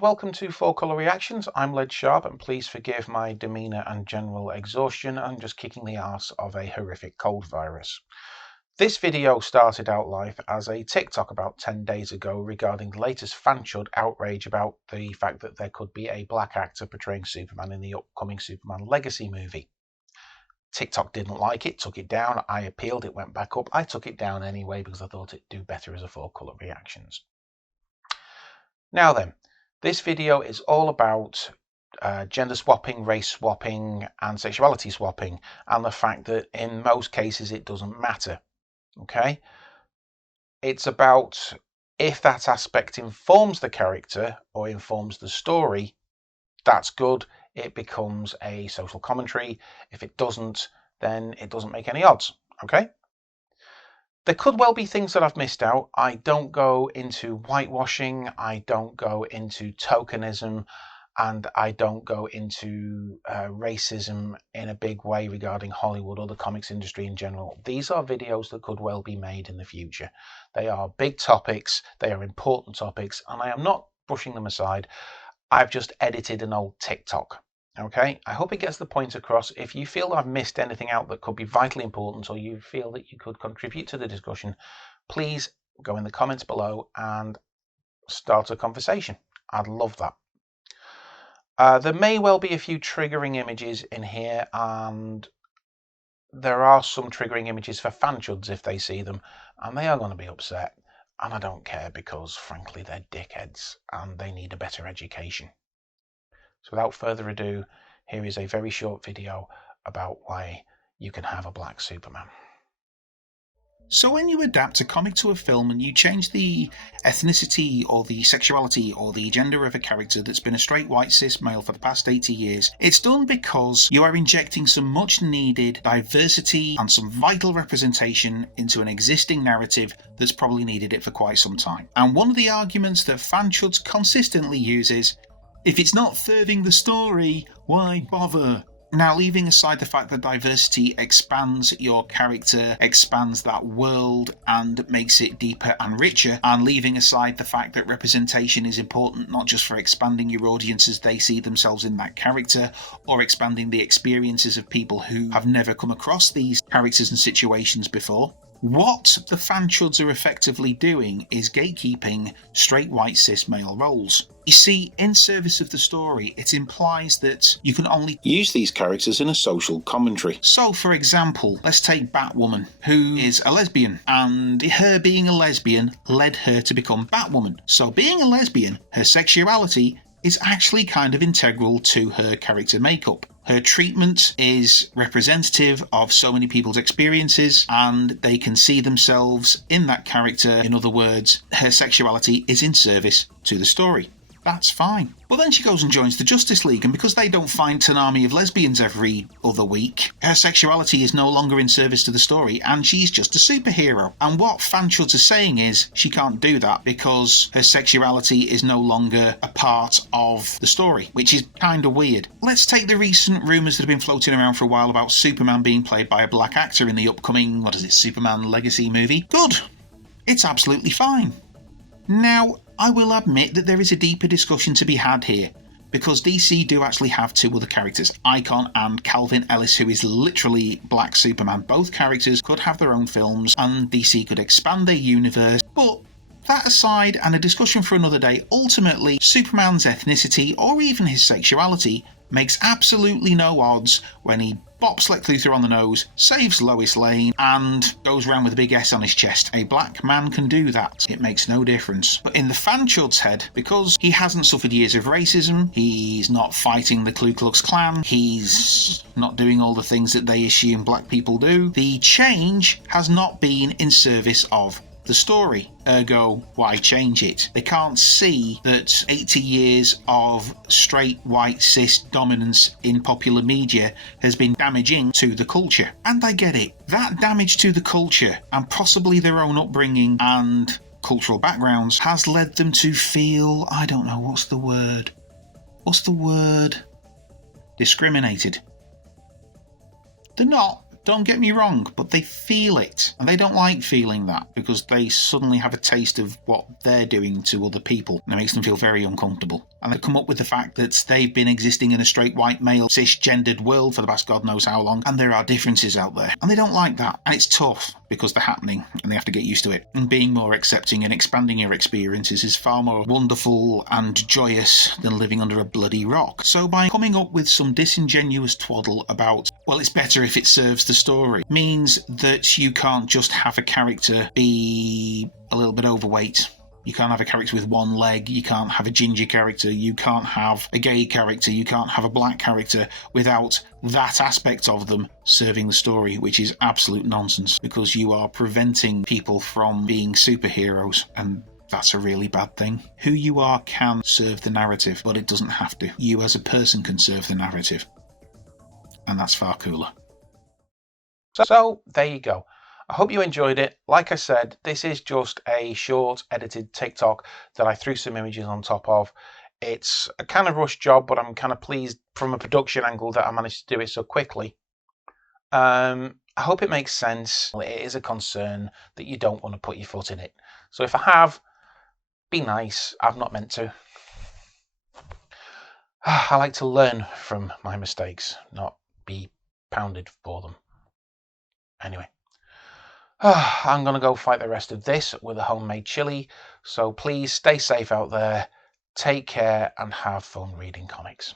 and welcome to 4Colour Reactions. I'm Led Sharp, and please forgive my demeanour and general exhaustion. I'm just kicking the arse of a horrific cold virus. This video started out life as a TikTok about 10 days ago regarding the latest fanchud outrage about the fact that there could be a black actor portraying Superman in the upcoming Superman Legacy movie. TikTok didn't like it, took it down. I appealed, it went back up. I took it down anyway because I thought it'd do better as a 4Colour Reactions. Now then, this video is all about gender swapping, race swapping, and sexuality swapping, and the fact that in most cases it doesn't matter. Okay? It's about if that aspect informs the character or informs the story, that's good. It becomes a social commentary. If it doesn't, then it doesn't make any odds. Okay? There could well be things that I've missed out. I don't go into whitewashing, I don't go into tokenism, and I don't go into racism in a big way regarding Hollywood or the comics industry in general. These are videos that could well be made in the future. They are big topics, they are important topics, and I am not brushing them aside. I've just edited an old TikTok. Okay, I hope it gets the point across. If you feel I've missed anything out that could be vitally important, or you feel that you could contribute to the discussion, please go in the comments below and start a conversation. I'd love that. There may well be a few triggering images in here, and there are some triggering images for fanchuds if they see them, and they are going to be upset. And I don't care because, frankly, they're dickheads and they need a better education. So without further ado, here is a very short video about why you can have a black Superman. So when you adapt a comic to a film and you change the ethnicity or the sexuality or the gender of a character that's been a straight white cis male for the past 80 years, it's done because you are injecting some much needed diversity and some vital representation into an existing narrative that's probably needed it for quite some time. And one of the arguments that fanchuds consistently use is, if it's not furthering the story, why bother? Now, leaving aside the fact that diversity expands your character, expands that world, and makes it deeper and richer, and leaving aside the fact that representation is important not just for expanding your audience as they see themselves in that character, or expanding the experiences of people who have never come across these characters and situations before, what the fanchuds are effectively doing is gatekeeping straight white cis male roles. You see, in service of the story, it implies that you can only use these characters in a social commentary. So, for example, let's take Batwoman, who is a lesbian, and her being a lesbian led her to become Batwoman. So being a lesbian, her sexuality is actually kind of integral to her character makeup. Her treatment is representative of so many people's experiences, and they can see themselves in that character. In other words, her sexuality is in service to the story. That's fine. But then she goes and joins the Justice League, and because they don't find an army of lesbians every other week, her sexuality is no longer in service to the story, and she's just a superhero. And what fanchuds are saying is she can't do that because her sexuality is no longer a part of the story, which is kind of weird. Let's take the recent rumours that have been floating around for a while about Superman being played by a black actor in the upcoming, Superman Legacy movie. Good. It's absolutely fine. Now, I will admit that there is a deeper discussion to be had here, because DC do actually have two other characters, Icon and Calvin Ellis, who is literally Black Superman. Both characters could have their own films, and DC could expand their universe, but that aside, and a discussion for another day, ultimately, Superman's ethnicity, or even his sexuality, makes absolutely no odds when he bops Lex Luthor on the nose, saves Lois Lane, and goes around with a big S on his chest. A black man can do that. It makes no difference. But in the fanchud's head, because he hasn't suffered years of racism, he's not fighting the Ku Klux Klan, he's not doing all the things that they assume black people do, the change has not been in service of the story. Ergo, why change it? They can't see that 80 years of straight white cis dominance in popular media has been damaging to the culture. And I get it. That damage to the culture, and possibly their own upbringing and cultural backgrounds, has led them to feel, I don't know, what's the word? Discriminated. They're not. Don't get me wrong, but they feel it, and they don't like feeling that because they suddenly have a taste of what they're doing to other people, and it makes them feel very uncomfortable. And they come up with the fact that they've been existing in a straight white male cisgendered world for the past God knows how long, and there are differences out there. And they don't like that. And it's tough because they're happening and they have to get used to it. And being more accepting and expanding your experiences is far more wonderful and joyous than living under a bloody rock. So by coming up with some disingenuous twaddle about, well, it's better if it serves the story, means that you can't just have a character be a little bit overweight. You can't have a character with one leg, you can't have a ginger character, you can't have a gay character, you can't have a black character without that aspect of them serving the story, which is absolute nonsense, because you are preventing people from being superheroes, and that's a really bad thing. Who you are can serve the narrative, but it doesn't have to. You as a person can serve the narrative, and that's far cooler. So there you go. I hope you enjoyed it. Like I said, this is just a short edited TikTok that I threw some images on top of. It's a kind of rushed job, but I'm kind of pleased from a production angle that I managed to do it so quickly. I hope it makes sense. It is a concern that you don't want to put your foot in it. So if I have, be nice. I've not meant to. I like to learn from my mistakes, not be pounded for them. Anyway. I'm going to go fight the rest of this with a homemade chili, so please stay safe out there, take care, and have fun reading comics.